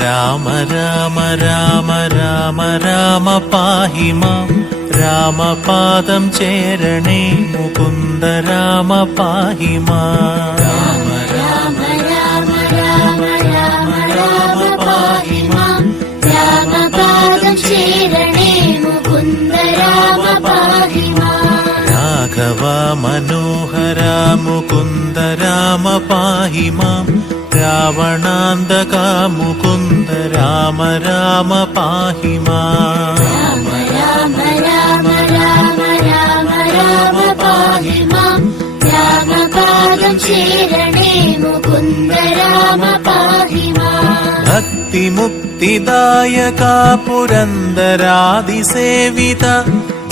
രാമ രാമ രാമ രാമ രാമ പാഹി മാം രാമപാദം ചേരണേ മുകുന്ദ രാമ പാഹി മാം രാമ രാമ രാമ രാമ രാമ രാമ പാഹി മാം രാമപാദം ചേരണേ മുകുന്ദ രാമ പാഹി മാം രാഘവ മനോഹര മുകുന്ദ രാമ പാഹി മാം രാവണാന്തക മുകുന്ദ രാമ രാമ പാഹി മാം രാമ രാമ രാമ രാമ രാമ രാമ പാഹി മാം രാമപാദം ചേരണേ മുകുന്ദ രാമ പാഹി മാം ഭക്തിമുക്തിദായക പുരന്ദരാദിസേവിത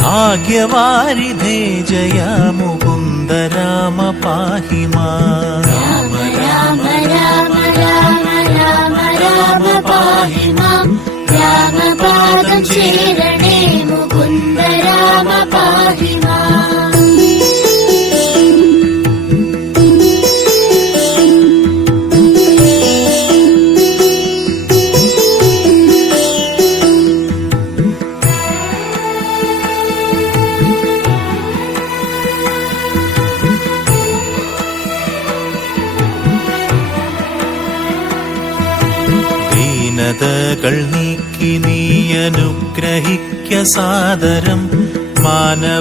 ഭാഗ്യവാരിധേ ജയ മുകുന്ദ രാമ പാഹി മാം രാമ രാമ രാമ രാമ രാമ രാമ പാഹി മാം രാമപാദം ചേരണേ മുകുന്ദ രാമ പാഹി മാം ദീനതകൾ നീക്കി നീ അനുഗ്രഹിക്ക സാദരം മാനവശിഖാമണി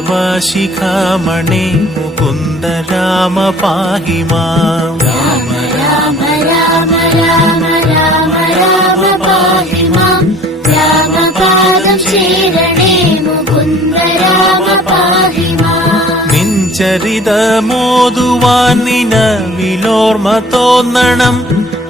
മുകുന്ദ രാമ പാഹി മാം രാമ രാമ രാമ രാമ രാമ രാമ പാഹി മാം രാമപാദം ചേരണേ മുകുന്ദ രാമ പാഹി മാം നിൻചരിതമോതുവാൻ നിനവിലോർമ്മ തോന്നണം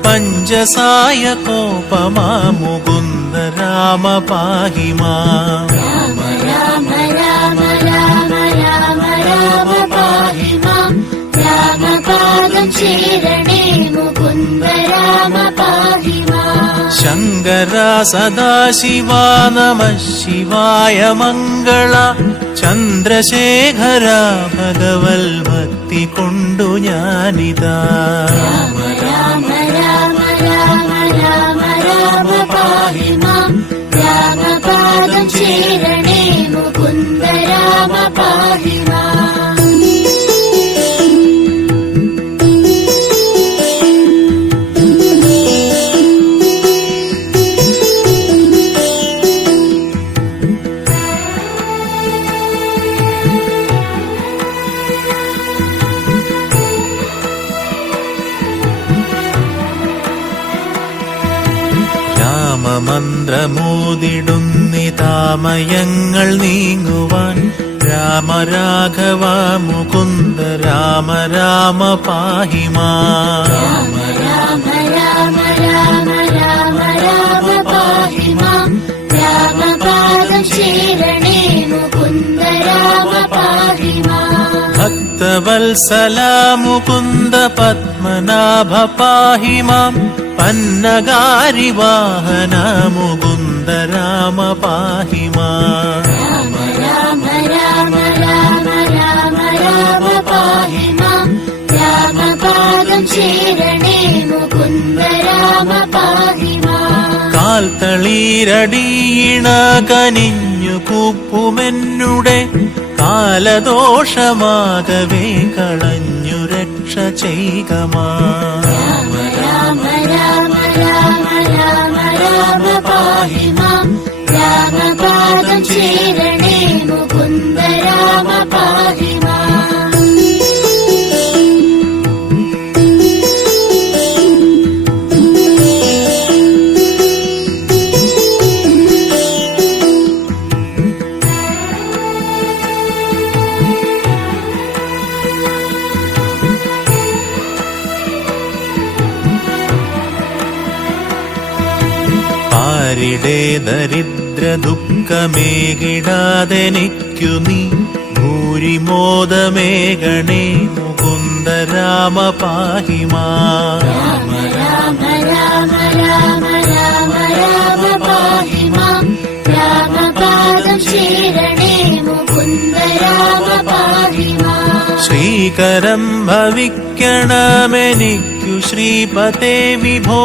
പഞ്ചസായ കോപമാ മുകുന്ദ രാമ പാഹി മാം രാമ രാമ രാമ രാമ രാമ രാമ പാഹി മാം രാമപാദം ചേരണേ മുകുന്ദ രാമ പാഹി മാം ശങ്കര സദാശിവ നമഃ ശിവായ മംഗള ചന്ദ്രശേഖര ഭഗവൽ ഭക്തി കൊണ്ടു ഞാനിതാ രാമ രാമ രാമ രാമ രാമ രാമ പാഹി മാം രാമപാദം ചേരണേ മുകുന്ദ രാമ പാഹി മാം രാമമന്ത്രമോദിടുന്നിതാമയങ്ങൾ നീങ്ങുവാൻ രാമ രാഘവ മുകുന്ദ രാമ രാമ പാഹി മാം രാമ രാമ രാമ രാമ രാമ രാമ പാഹി മാം രാമപാദം ചേരണേ മുകുന്ദ രാമ പാഹി മാം ഭക്തവത്സല മുകുന്ദ പത്മനാഭ പാഹി മാം പന്നഗാരി വാഹന മുകുന്ദ രാമ പാഹി മാം രാമ രാമ രാമ രാമ രാമ രാമ പാഹി മാം രാമപാദം ചേരണേ മുകുന്ദ രാമ പാഹി മാം കാൽത്തളീരടിയിണ കനിഞ്ഞു കൂപ്പുമെന്നുടെ കാലദോഷമാകവേ കളഞ്ഞു രക്ഷ ചെയ്ക മാം രാമ രാമ രാമ രാമ രാമ രാമ പാഹി മാം രാമപാദം ചേരണേ മുകുന്ദ രാമ പാഹി മാം പാരിടെ ദരിദ്ര ദുഃഖമേകിടാതെനിക്കു നീ ഭൂരിമോദമേകണേ മുകുന്ദ രാമ പാഹി മാം രാമ രാമ രാമ രാമ രാമ രാമ പാഹി മാം രാമപാദം ചേരണേ മുകുന്ദ രാമ പാഹി മാം. ശ്രീകരം ഭവിക്കണമെനിക്കു ശ്രീപതേ വിഭോ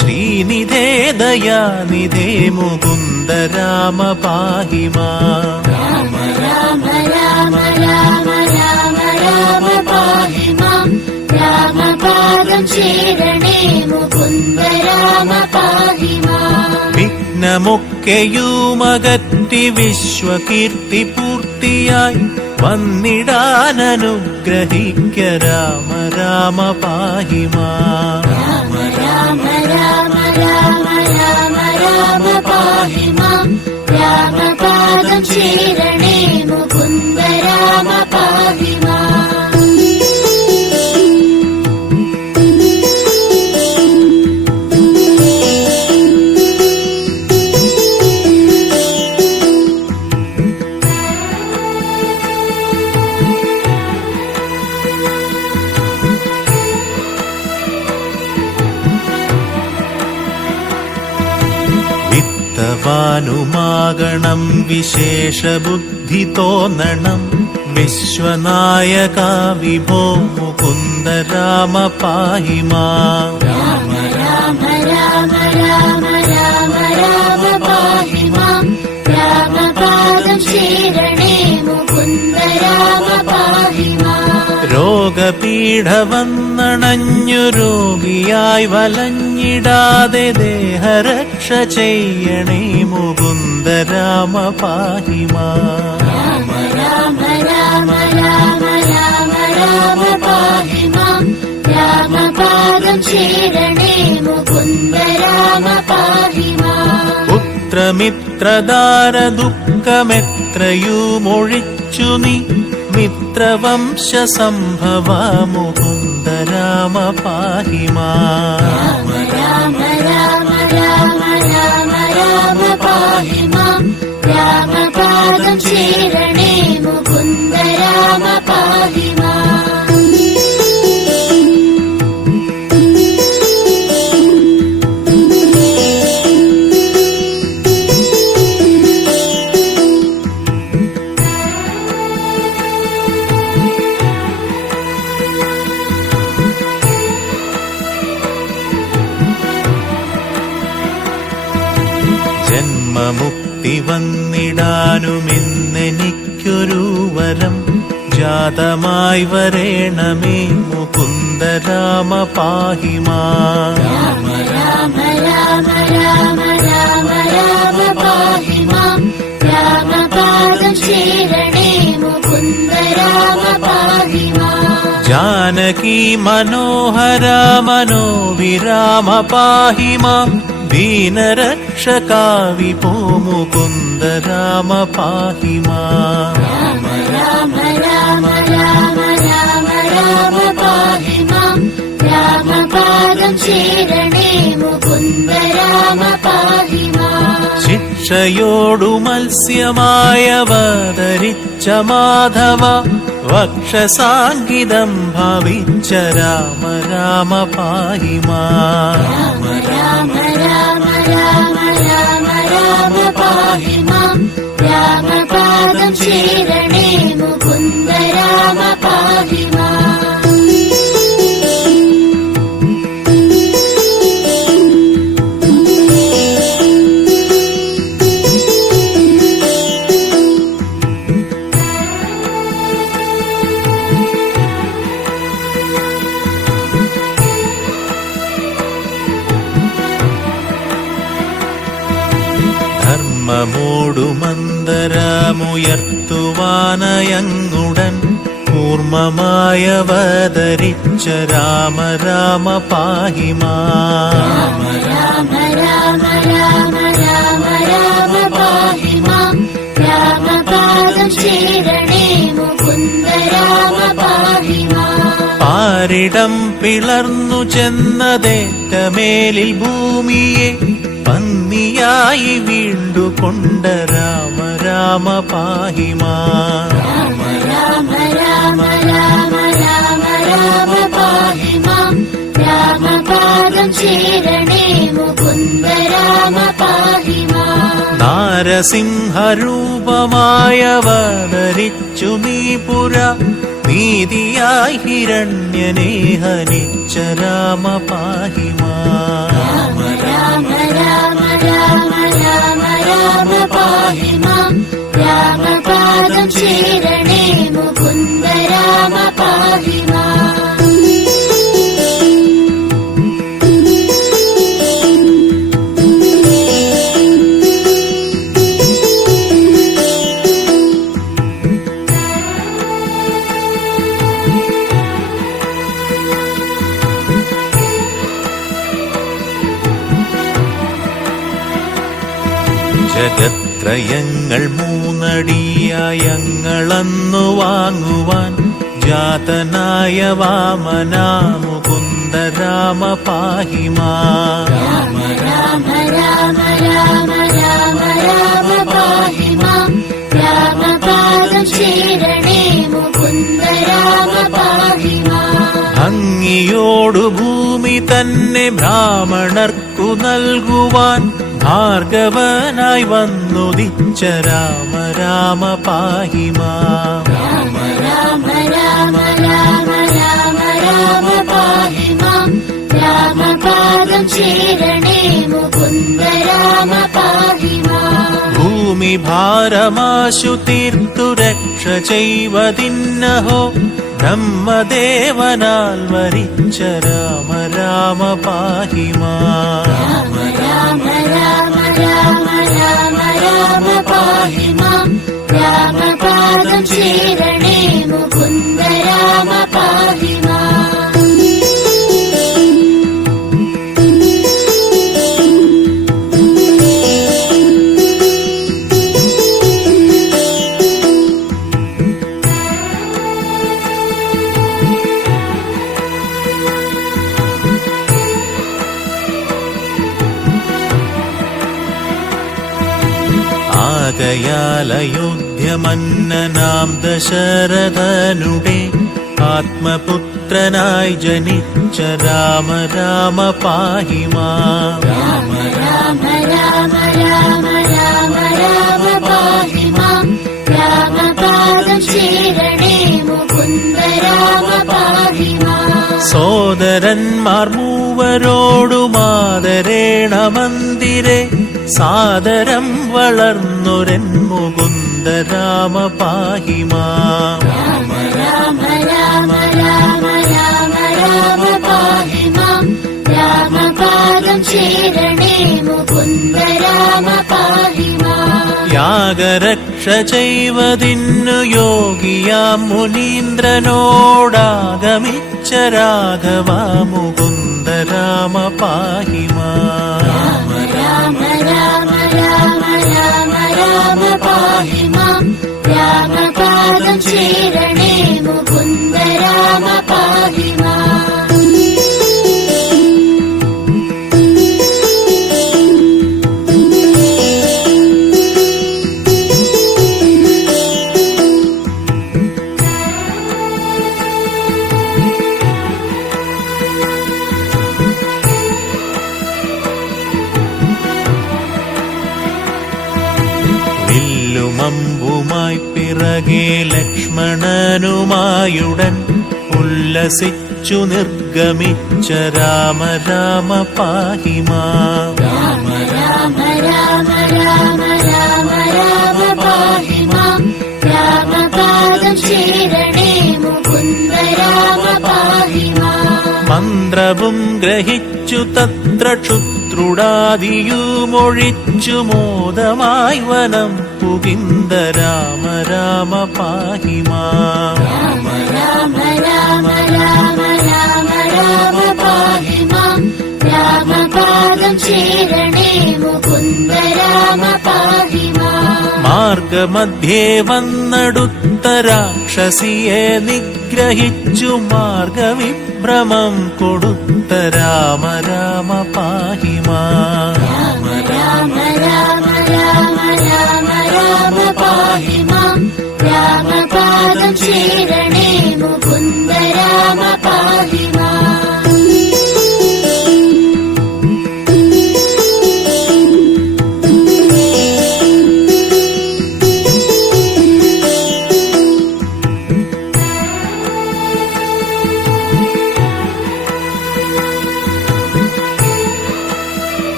ശ്രീനിധേ ദയാനിധേ മുകുന്ദ രാമ പാഹി മാം. രാമ രാമ രാമ രാമ രാമ രാമ പാഹി മാം. രാമപാദം ചേരണേ മുകുന്ദ രാമ പാഹി മാം. വിഘ്നമൊക്കെയുമകറ്റി വിശ്വകീർത്തി പൂർത്തിയായി വന്നിടാനനുഗ്രഹിക്ക രാമ രാമ പാഹി മാം. രാമ രാമ രാമ രാമ രാമ രാമ പാഹി മാം. രാമപാദം ചേരണേ മുകുന്ദ രാമ പാഹി മാം. വിത്തവാനുമാകണം വിശേഷബുദ്ധി തോന്നണം വിശ്വനായക വിഭോ മുകുന്ദ രാമ പാഹി മാം. രാമ രാമ രാമ രാമ രാമ രാമ പാഹി മാം. രാമപാദം ചേരണേ മുകുന്ദ രാമ പാഹി മാം. രോഗപീഠ വന്നണഞ്ഞു രോഗിയായി വലഞ്ഞിടാതെ ദേഹരക്ഷ ചെയ്യണേ മുകുന്ദ രാമ പാഹി മാം. രാമ രാമ രാമ രാമ രാമ രാമ പാഹി മാം. രാമപാദം ചേരണേ മുകുന്ദ രാമ പാഹി മാം. പുത്രമിത്രദാര ദുഃഖമെത്രയുമൊഴിച്ചു നീ മിത്രവംശ സംഭവ മുകുന്ദ രാമ പാഹി മാം. രാമ രാമ രാമ രാമ രാമ പാഹി മാം. രാമപാദം ചേരണേ മുകുന്ദ രാമ പാഹി മാം. ജന്മമുക്തി വന്നിടാനുമിന്നെനിക്കൊരു വരം ജാതമായി വരേണമേ മുകുന്ദ രാമ പാഹി മാം. രാമ രാമ രാമ രാമ രാമ രാമ പാഹി മാം. രാമപാദം ചേരണേ മുകുന്ദ രാമ പാഹി മാം. ജാനകി മനോഹര മനോവിരാമ പാഹി മാം. ദീനരക്ഷകാ വിഭോ മുകുന്ദ രാമ പാഹി മാം. രാമ രാമ രാമ രാമ രാമ രാമ പാഹി മാം. രാമപാദം ചേരണേ മുകുന്ദ രാമ പാഹി മാം. ശിക്ഷയോടു മത്സ്യമായവതരിച്ച മാധവ വക്ഷസാങ്കിതം ഭവിച്ച രാമ രാമ പാഹി മാം. രാമ രാമ രാമ രാമ രാമ രാമ പാഹി മാം. രാമപാദം ചേരണേ മുകുന്ദ രാമ പാഹി മാം. ധർമ്മമോടുമന്തരമുയർത്തുവാനയങ്ങുടൻ കൂർമ്മമായവതരിച്ച രാമ രാമ പാഹി മാം. രാമ രാമ രാമ രാമ രാമ പാഹി മാം. രാമപാദം ചേരണേ മുകുന്ദ രാമ പാഹി മാം. പാരിടം പിളർന്നു ചെന്നതേറ്റമേലിൽ ഭൂമിയെ പന്നിയായി വീണ്ടുകൊണ്ട രാമ രാമ പാഹി മാം. രാമ രാമ രാമ രാമ രാമ രാമ പാഹി മാം. രാമപാദം ചേരണേ മുകുന്ദ രാമ പാഹി മാം. നാരസിംഹരൂപമായവതരിച്ചു നീ പുര നീതിയായി ഹിരണ്യനെ ഹനിച്ച രാമ പാഹി മാം. രാമ രാമ രാമ രാമ രാമ പാഹി മാം. രാമപാദം ശരണേ മുകുന്ദ രാമ പാഹി മാം. ജഗത്രയങ്ങൾ മൂന്നടിയായങ്ങളന്നു വാങ്ങുവാൻ ജാതനായ വാമനാ മുകുന്ദ രാമ പാഹി മാം. രാമ രാമ രാമ രാമ രാമ രാമ പാഹി മാം. രാമപാദം ശരണേ മുകുന്ദ രാമ പാഹി മാം. ഭംഗിയോടു ഭൂമി തന്നെ ബ്രാഹ്മണർക്കു നൽകുവാൻ ഭാർഗവനായി വന്നുദിച്ച രാമ രാമ പാഹി മാം. രാമ രാമ രാമ രാമ രാമ രാമ പാഹി മാം. രാമപാദം ശരണേ മുകുന്ദ രാമ പാഹി മാം. ഭൂമി ഭാരമാശു തീർത്തു രക്ഷ ചെയ്വതിന്നഹോ ബ്രഹ്മദേവനാൽ വരിച്ച രാമ രാമ പാഹി മാം. രാമ രാമ രാമ രാമ രാമ രാമ പാഹി മാം. രാമപാദം ശരണേ മുകുന്ദ രാമ പാഹി മാം. ആകയാൽ അയോധ്യമന്നനാം ദശരഥനുടെ ആത്മപുത്രനായി ജനിച്ച രാമ രാമ പാഹി മാം. രാമ രാമ രാമ രാമ രാമ രാമ പാഹി മാം. രാമപാദം ശരണേ മുകുന്ദ രാമ പാഹി മാം. സോദരന്മാർ മൂവരോടുമാദരേണ മന്ദിരെ സാദരം വളർന്നൊരൻ മുകുന്ദ രാമ പാഹി മാം. രാമ രാമ രാമ രാമ രാമ രാമ പാഹി മാം. രാമപാദം ശരണേ മുകുന്ദ രാമ പാഹി മാം. യാഗരക്ഷ ചെയ്വതിന്നു യോഗിയാം മുനീന്ദ്രനോടാഗമിച്ച രാഘവ മുകുന്ദ രാമ പാഹി മാം. രാമ രാമ രാമ രാമ രാമ രാമ പാഹി മാം. രാമപാദം ശരണേ മുകുന്ദ രാമ പാഹി മാം. വില്ലുമമ്പുമായി പിറകെ ലക്ഷ്മണനുമായുടൻ ഉല്ലസിച്ചു നിർഗമിച്ച രാമ രാമ പാഹി മാം. രാമ രാമ രാമ രാമ രാമ രാമ പാഹി മാം. രാമപാദം ശരണേ മുകുന്ദ രാമ പാഹി മാം. മന്ത്രവും ഗ്രഹിച്ചു തത്ര ക്ഷുത്രുടാദിയുമൊഴിച്ചു മോദമായി വനം പുകിന്ദ രാമ രാമ പാഹി മാം. രാമ രാമ രാമ രാമ രാമ രാമ പാഹി മാം. രാമപാദം ശരണേ മുകുന്ദ രാമ പാഹി മാം. മാർഗമധ്യേ വന്നടുത്ത രാക്ഷസിയെ നിഗ്രഹിച്ചു മാർഗവിഭ്രമം കൊടുത്ത രാമ രാമ പാഹി മാം. രാമ രാമ രാമ രാമ രാമ രാമ പാഹി മാം. രാമപാദം ശരണേ മുകുന്ദ രാമ പാഹി മാം.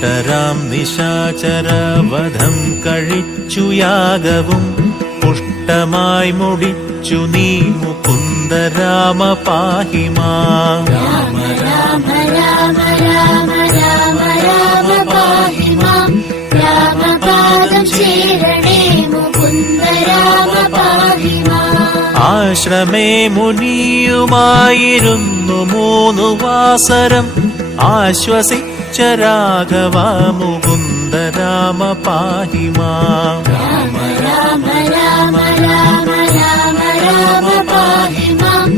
ദുഷ്ടരാം നിശാചരവധം കഴിച്ചു യാഗവും പുഷ്ടമായി മുടിച്ചു നീ മുകുന്ദ രാമ പാഹി മാം. രാമ രാമ രാമ രാമ രാമ രാമ പാഹി മാം. രാമപാദം ശരണേ മുകുന്ദ രാമ പാഹി മാം. ആശ്രമേ മുനിയുമായിരുന്നു 3 വാസരം ആശ്വസിച്ച രാഘവ മുകുന്ദ രാമ പാഹി മാം. രാമ രാമ രാമ രാമ രാമ രാമ പാഹി മാം.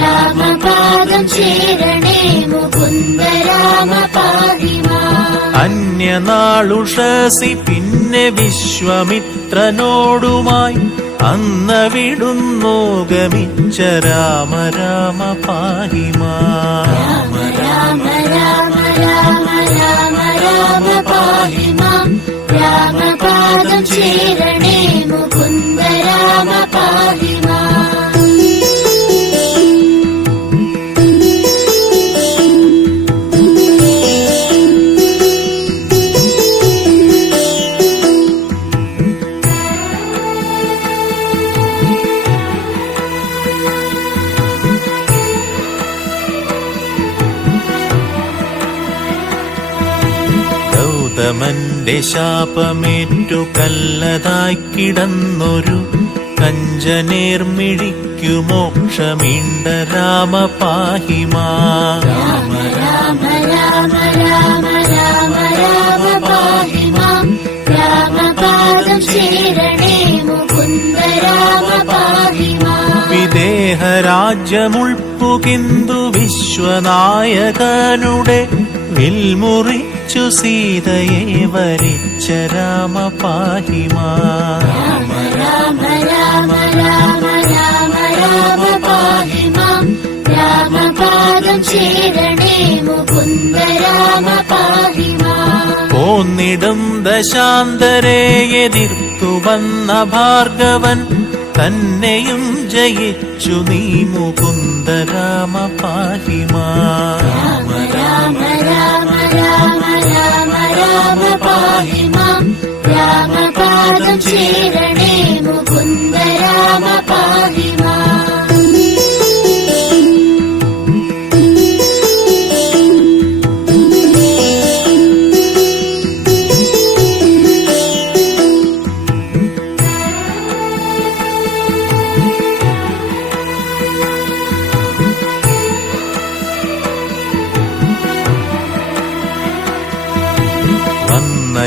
രാമപാദം ശരണേ മുകുന്ദ രാമ പാഹി മാം. അന്യനാളുഷസി പിന്നെ വിശ്വാമിത്രനോടുമായി അന്നവിടുന്നു ഗമിച്ച രാമ രാമ പാഹി മാം. രാമ രാമ രാമ രാമ രാമ രാമ പാഹി മാം. രാമപാദം ശരണേ മുകുന്ദ രാമ പാഹി മാം. ഗൗതമന്റെ ശാപമേറ്റു കല്ലതായി കിടന്നൊരു കഞ്ചനേർമിഴിക്കു മോക്ഷമീണ്ട രാമ പാഹി മാം. രാമ രാമ രാമ രാമ രാമ രാമ പാഹി മാം. രാമപാദം ശരണേ മുകുന്ദ രാമ പാഹി മാം. വിദേഹരാജ്യമുൾപ്പുകിന്ദു വിശ്വനായകനുടെ വിൽമുറിച്ചു സീതയെ വരിച്ച രാമ പാഹി മാം. രാമ രാമ രാമ രാമ രാമ രാമ പാഹി മാം. രാമപാദം ശരണേ മുകുന്ദ രാമ പാഹി മാം. പോന്നിടും ദശാന്തരെ എതിർത്തു വന്ന ഭാർഗവൻ തന്നെയും ജയിച്ചു നീ മുകുന്ദ രാമ പാഹി മാം. രാമ രാമ രാമ രാമ രാമ രാമ പാഹി മാം. രാമപാദം ശരണേ മുകുന്ദ രാമ പാഹി മാം.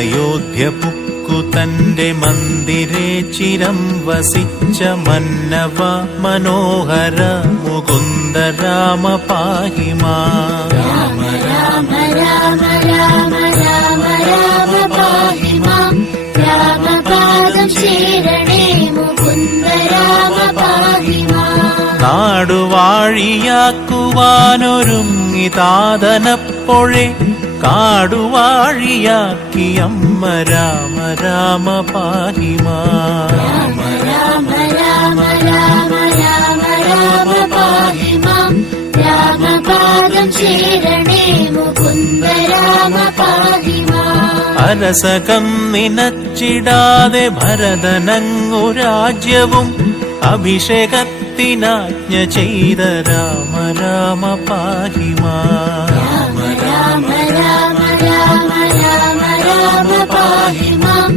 അയോധ്യ പുക്കു തന്റെ മന്ദിരേ ചിരം വസിച്ച മന്നവ മനോഹര മുകുന്ദ രാമ പാഹി മാം. രാമ രാമ രാമ രാമ രാമ രാമ പാഹി മാം. രാമപാദം ശരണേ മുകുന്ദ രാമ പാഹി മാം. നാടുവാഴിയാക്കുവാനൊരുങ്ങി താതനപ്പൊഴെ കാടുവാഴിയാക്കി അമ്മ രാമ രാമ പാഹി മാം. രാമ രാമ രാമ രാമ രാമ രാമ പാഹി മാം. രാമപാദം ശരണേ മുകുന്ദ രാമ പാഹി മാം. അരസകം നിനച്ചിടാതെ ഭരതനങ്ങു രാജ്യവും അഭിഷേകത്തിനാജ്ഞ ചെയ്ത രാമ രാമ പാഹി മാം. രാമ രാമ രാമ രാമ രാമ രാമ പാഹി മാം.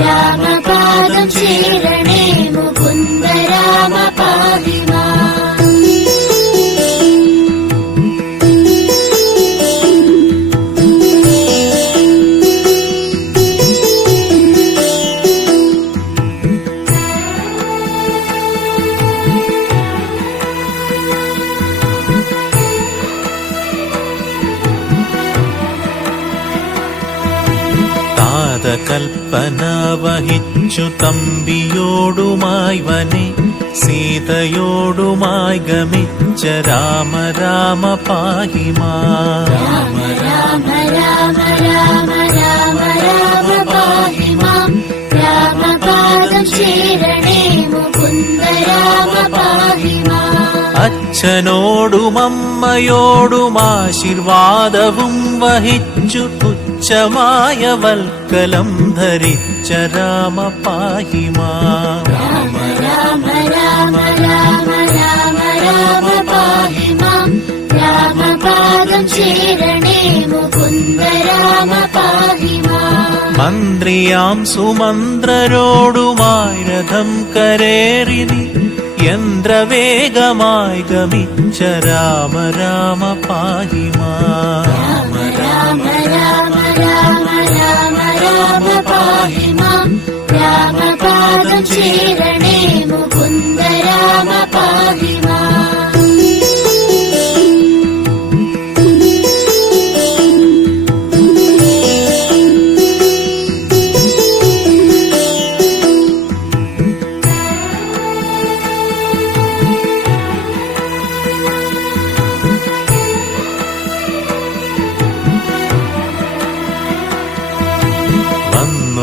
രാമപാദം ശരണേ മുകുന്ദ രാമ പാഹി മാം. കൽപ്പന വഹിച്ചു തമ്പിയോടുമായി വനെ സീതയോടുമായി ഗമിച്ച രാമ രാമ പാഹി മാം. രാമ രാമ രാമ രാമ രാമ രാമ പാഹി മാം. രാമപാദം ശരണേ മുകുന്ദ രാമ പാഹി മാം. അച്ഛനോടും അമ്മയോടും ആശീർവാദവും വഹിച്ചു തുച്ഛ ഉച്ചമായ വൽക്കലം ധരിച്ച രാമ പാഹി മാം. രാമ രാമ രാമ രാമ രാമ രാമ പാഹി മാം. രാമപാദം ചേരണേ മുകുന്ദ രാമ പാഹി മാം. മന്ത്രിയാം സുമന്ത്രരോടുമായി രഥം കരേറിനി യന്ത്രവേഗമായി ഗമിച്ച രാമ രാമ പാഹി മാം. രാമ രാമ രാമ രാമ രാമ രാമ പാഹി മാം. രാമപാദം ചേരണേ മുകുന്ദ രാമ പാഹി മാം.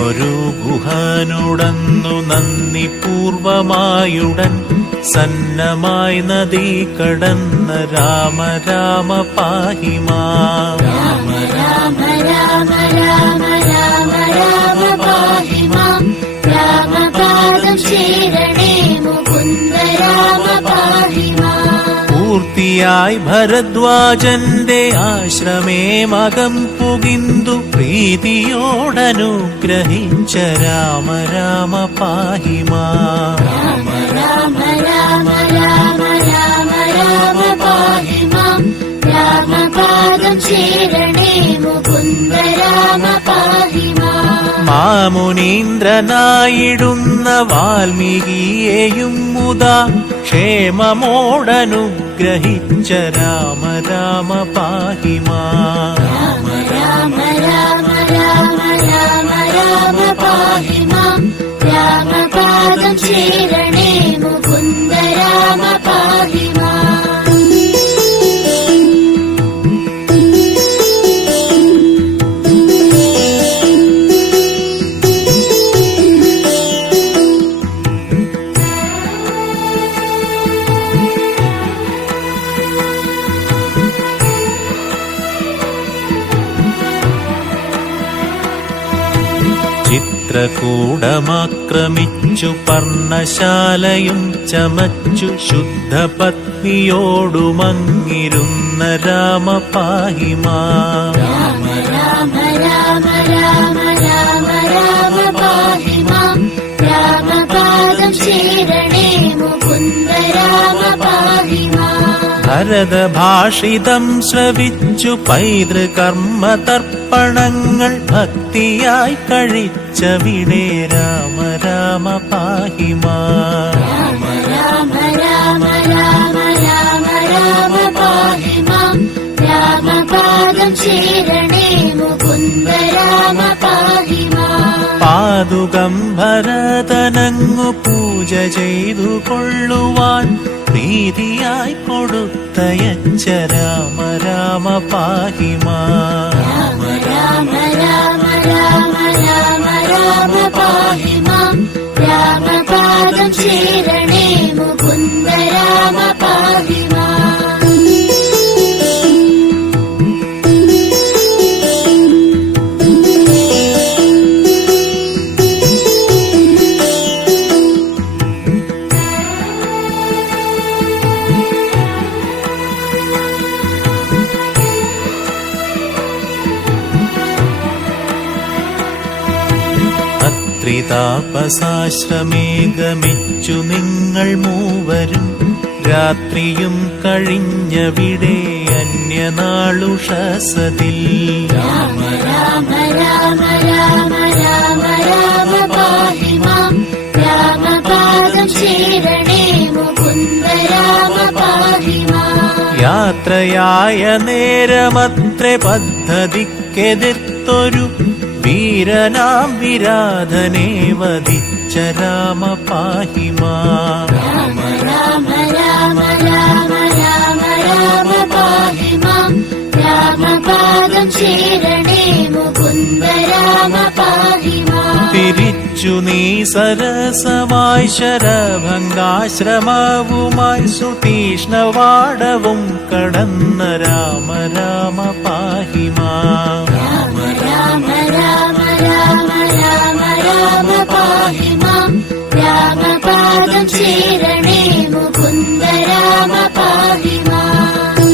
ഒരു ഗുഹാനുടന്നു നന്ദി പൂർവമായുടൻ സന്നമായി നദി കടന്ന രാമ രാമ പാഹി മാം. രാമ രാമ രാമ രാമ രാമ രാമ പാഹി മാം. രാമപാദം ചേരണേ മുകുന്ദ രാമ പാഹി മാം. പൂർത്തിയായി ഭരദ്വാജന്റെ ആശ്രമേ മകം പുകിന്തു പ്രീതിയോടനുഗ്രഹിച്ച രാമ രാമ പാഹി മാം. രാമ രാമ രാമ രാമ രാമ രാമ പാഹി മാം. രാമപാദം ചേരണേ മുകുന്ദ രാമ പാഹി മാം. മാമുനീന്ദ്രനായിടുന്ന വാൽമീകിയെയും മുതാ ക്ഷേമമോടനുഗ്രഹിച്ച രാമ രാമ പാഹി മാം. രാമ രാമ രാമ രാമ രാമ രാമ പാഹി മാം. രാമപാദം ചേരണേ മുകുന്ദ രാമ പാഹി മാം. ചിത്രകൂടമാക്രമിച്ചു പർണശാലയും ചമച്ചു ശുദ്ധപത്നിയോടുമങ്ങിരുന്ന രാമ പാഹി മാം. രാമ രാമ രാമ രാമ രാമ രാമ പാഹി മാം. രാമപാദം ചേരണേ മുകുന്ദ രാമ പാഹി മാം. ഭരതഭാഷിതം ശ്രവിച്ചു പൈതൃകർമ്മ തർപ്പണങ്ങൾ ഭക്തിയായി കഴിച്ചവിടെ രാമ രാമ പാഹി മാം. രാമ രാമ രാമ രാമ രാമ രാമ പാഹി മാം. രാമപാദം ചേരണേ മുകുന്ദ രാമ പാഹി മാം. പാതുകം ഭരതനങ്ങു പൂജ ചെയ്തു കൊള്ളുവാൻ പ്രീതിയായി കൊടുത്തയച്ച രാമ രാമ പാഹി മാം. രാമ രാമ രാമ രാമ രാമ രാമ പാഹി മാം. രാമപാദം ചേരണേ മുകുന്ദ രാമ പാഹി മാം. ത്രിതാപസാശ്രമേ ഗമിച്ചു നിങ്ങൾ മൂവരും രാത്രിയും കഴിഞ്ഞവിടെ അന്യനാളുഷസതിൽ. രാമ രാമ രാമ രാമ രാമ രാമ പാഹി മാം. രാമപാദം ചേരണേ മുകുന്ദ രാമ പാഹി മാം. യാത്രയായ നേരമത്രേ പദ്ധതിക്കെതിർത്തൊരു വീരനാം വിരാധനെ വധിച്ച രാമ പാഹി മാം. രാമ രാമ രാമ രാമ രാമ രാമ പാഹി മാം. രാമപാദം ചേരണേ മുകുന്ദ രാമ പാഹി മാം. തിരിച്ചു നീ സരസമായി ശരഭംഗാശ്രമവുമായി സുതീഷ്ണവാടവും കടന്ന രാമ രാമ പാഹി മാം. രാമ രാമ രാമ രാമ രാമ രാമ രാമ പാഹി മാം രാമപാദം ചേരണേ മുകുന്ദ രാമ പാഹി മാം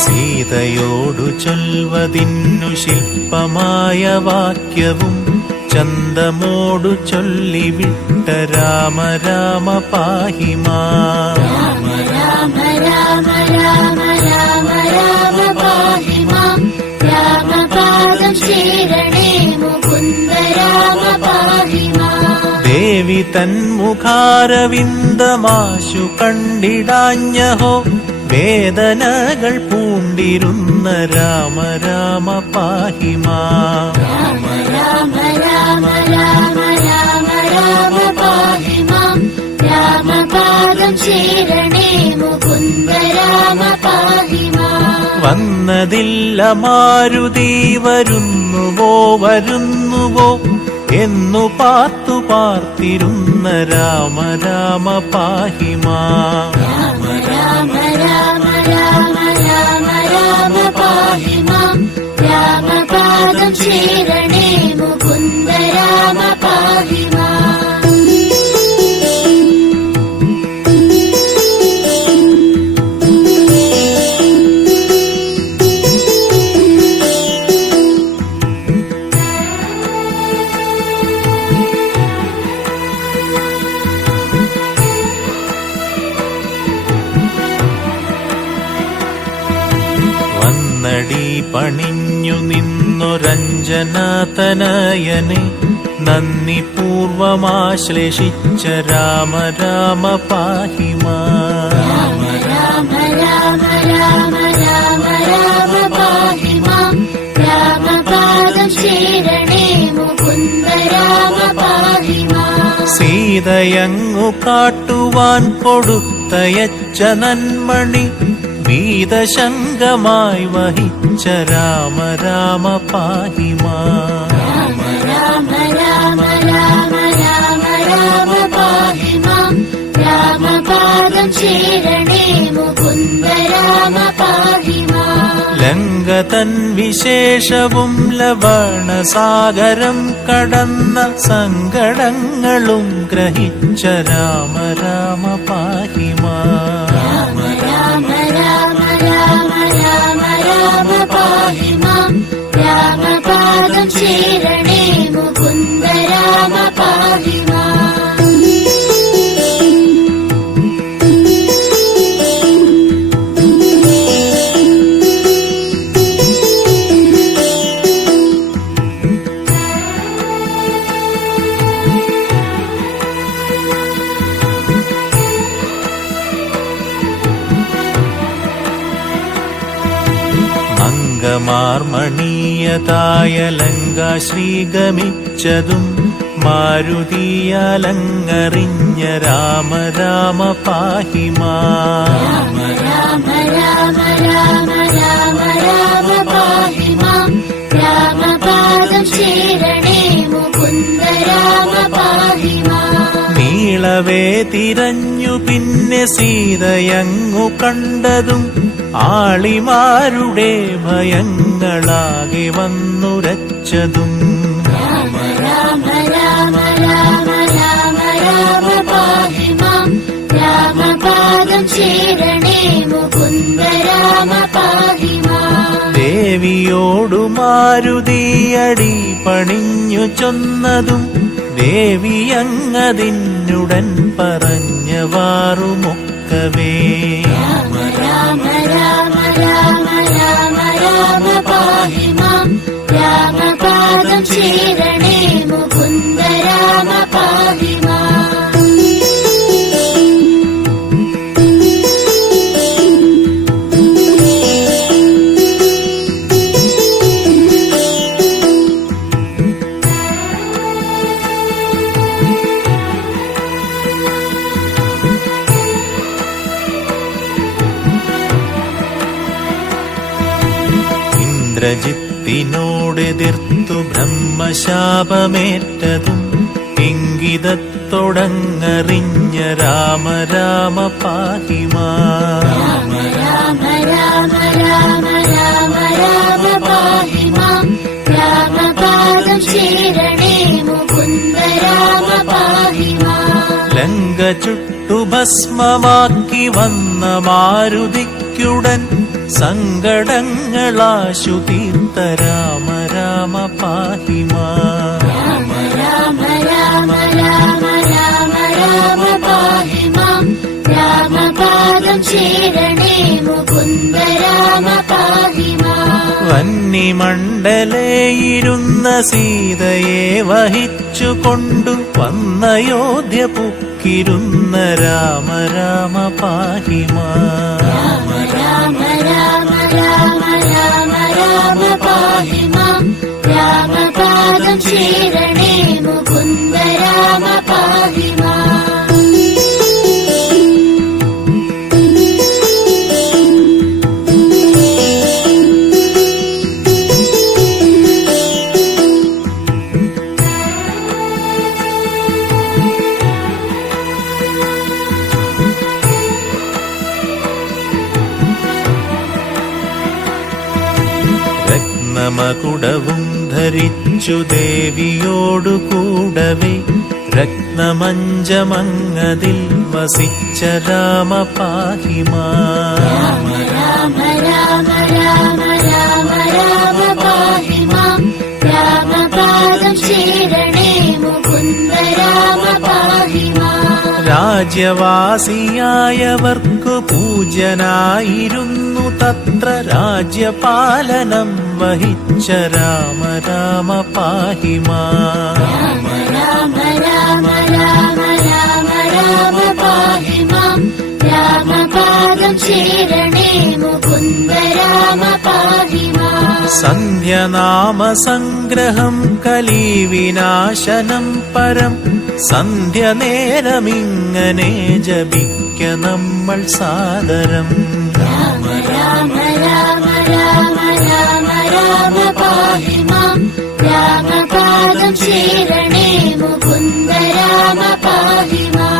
സീതയോടു ചൊൽവതിന്നു ശില്പമായ വാക്യവും ചന്തമോടു ചൊല്ലിവിട്ട രാമ രാമ പാഹി മാം രാമ രാമ രാമ രാമ രാമ രാമ പാഹി മാം രാമപാദം ചേരണേ മുകുന്ദ രാമ പാഹി മാം ദേവി തന്മുഖാരവിന്ദമാശു കണ്ടിടാഞ്ഞഹോ വേദനകൾ പൂണ്ടിരുന്ന രാമ രാമ പാഹി മാം രാമ രാമ രാമ രാമ രാമ രാമ പാഹി മാം രാമപാദം ചേരണേ മുകുന്ദ രാമ പാഹി മാം വന്നതില്ല മാരുതി വരുന്നുവോ വരുന്നുവോ എന്നു പാർത്തു പാർത്തിരുന്ന രാമ രാമ പാഹി മാം രാമ രാമ രാമ രാമ രാമ രാമ പാഹി മാം രാമപാദം ചേരണേ മുകുന്ദ രാമ പാഹി മാം വന്നടി പണിഞ്ഞു നിന്നൊരഞ്ജനാതനയനെ നന്ദി പൂർവമാശ്ലേഷിച്ച രാമ രാമ പാഹി മാം രാമ രാമ രാമ രാമ രാമ രാമ പാഹി മാം രാമപാദം ചേരണേ മുകുന്ദ രാമ പാഹി മാം സീതയങ്ങു കാട്ടുവാൻ കൊടുത്തയച്ച നന്മണി വീതശങ്കമായി വഹിച്ച രാമ രാമ പാഹി മാം രാമ രാമ രാമ രാമ രാമ രാമ പാഹി മാം രാമപാദം ചേരണേ മുകുന്ദ രാമ പാഹി മാം ലങ്ക തൻ വിശേഷവും ലവണസാഗരം കടന്ന സങ്കടങ്ങളും ഗ്രഹിച്ച രാമ രാമ പാഹി മാം രാമ രാമ രാമ രാമ രാമ രാമ പാഹി മാം രാമപാദം ചേരണേ മുകുന്ദ രാമ പാഹി മാം അങ്കമാർമണീയതായ ലങ്കാശ്രീ ഗമിച്ചതും മാരുതിയാലങ്ങറിഞ്ഞ രാമ രാമ പാഹി മാം രാമ രാമ രാമ രാമ രാമ പാഹി മാം രാമപാദം ചേരണേ മുകുന്ദ രാമ പാഹി മാം നീളവേ തിരഞ്ഞു പിന്നെ സീതയങ്ങു കണ്ടതും ആളിമാരുടെ ഭയങ്ങളാകെ വന്നുരച്ചതും രാമ രാമ രാമ രാമ രാമ രാമ പാഹി മാം രാമപാദം ചേരണേ മുകുന്ദ രാമ പാഹി മാം ദേവിയോടു മാരുതിയടി പണിഞ്ഞു ചൊന്നതും ദേവിയങ്ങതിനുടൻ പറഞ്ഞവാറുമൊക്കവേ രാമ രാമ രാമ രാമ രാമ രാമ പാഹി മാം രാമപാദം ചേരണേ മുകുന്ദ രാമ പാഹി മാം ഇന്ദ്രജിത്തിനോടെതിർത്തു ബ്രഹ്മശാപമേറ്റതും ഇംഗിതത്തൊടങ്ങറിഞ്ഞ രാമ രാമ പാഹി മാം. രാമ രാമ രാമ രാമ രാമ രാമ പാഹി മാം. രാമപാദം ശരണേ മുകുന്ദ രാമ പാഹി മാം. ലങ്ക ചുട്ടു ഭസ്മമാക്കി വന്ന മാരുതിക്കുടൻ സങ്കടങ്ങളാശു തീർത്ത രാമ രാമ പാഹി മാം. രാമ രാമ രാമ രാമ രാമ രാമ പാഹി മാം. രാമപാദം ശരണേ മുകുന്ദ രാമ പാഹി മാം. വന്നിമണ്ഡലേയിരുന്ന സീതയെ വഹിച്ചുകൊണ്ടു വന്നയോധ്യ പുക്കിരുന്ന രാമ രാമ പാഹി മാം. രാമ രാമ രാമ രാമ രാമ രാമ പാഹി മാം. രാമപാദം ശരണേ മുകുന്ദ രാമ പാഹി മാം. രത്നമകുടവും ധരിച്ചു ദേവിയോടു കൂടവേ രത്നമഞ്ചമങ്ങതിൽ വസിച്ച രാമ പാഹി മാം. രാമ രാമ രാമ രാമ രാമ പാഹി മാം. രാമപാദം ശരണേ മുകുന്ദ രാമ പാഹി മാം. രാജ്യവാസിയായവർക്കു പൂജ്യനായിരുന്നു തത്ര രാജ്യപാലനം വഹിച്ച രാമ രാമ പാഹി മാം. രാമ രാമ രാമ രാമ രാമ രാമ പാഹി മാം. രാമപാദം ശരണേ മുകുന്ദ രാമ പാഹി മാം. സന്ധ്യനാമ സംഗ്രഹം കലിവിനാശനം പരം സന്ധ്യ നേരമിങ്ങനെ ജപിക്ക നമ്മൾ സാദരം. രാമ രാമ രാമ രാമ രാമ രാമ പാഹി മാം. രാമപാദം ശരണേ മുകുന്ദ രാമ പാഹി മാം.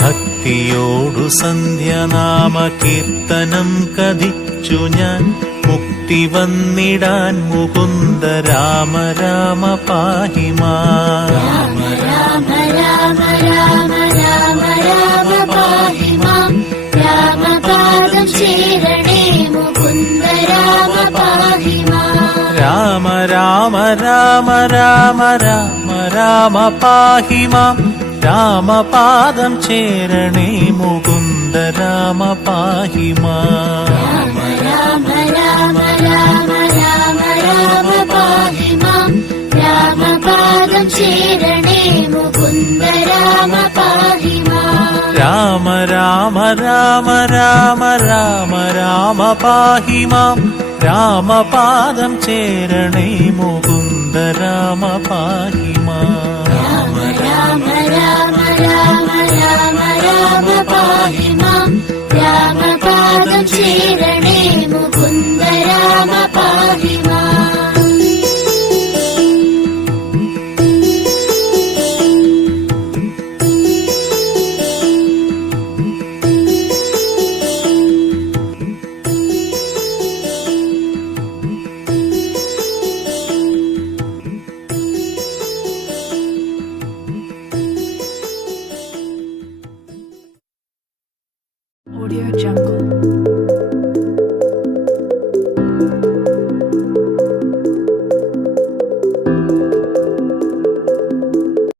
ഭക്തിയോടു സന്ധ്യനാമ കീർത്തനം കഥിച്ചു ഞാൻ മുക്തി വന്നിടാൻ മുകുന്ദ രാമ രാമ പാഹി മാം. രാമ രാമ രാമ രാമ രാമ രാമ പാഹി മാം. രാമപാദം ശരണേ മുകുന്ദ രാമ പാഹി മാം. രാമ രാമ രാമ രാമ രാമ രാമ പാഹി മാം. രാമപാദം ചേരണേ മുകുന്ദ രാമ പാഹി മാം. രാമ രാമ രാമ രാമ രാമ രാമ പാഹി മാം. രാമപാദം ശരണേ മുകുന്ദ രാമ പാഹി മാം. രാമ രാമ രാമ രാമ രാമ രാമ പാഹി മാം. രാമപാദം ചേരണേ മുകുന്ദ രാമ പാഹി മാം. രാമ രാമ രാമ രാമ രാമ രാമ പാഹി മാം. രാമപാദം ശരണേ മുകുന്ദ രാമ പാഹി മാം. Audio Jungle.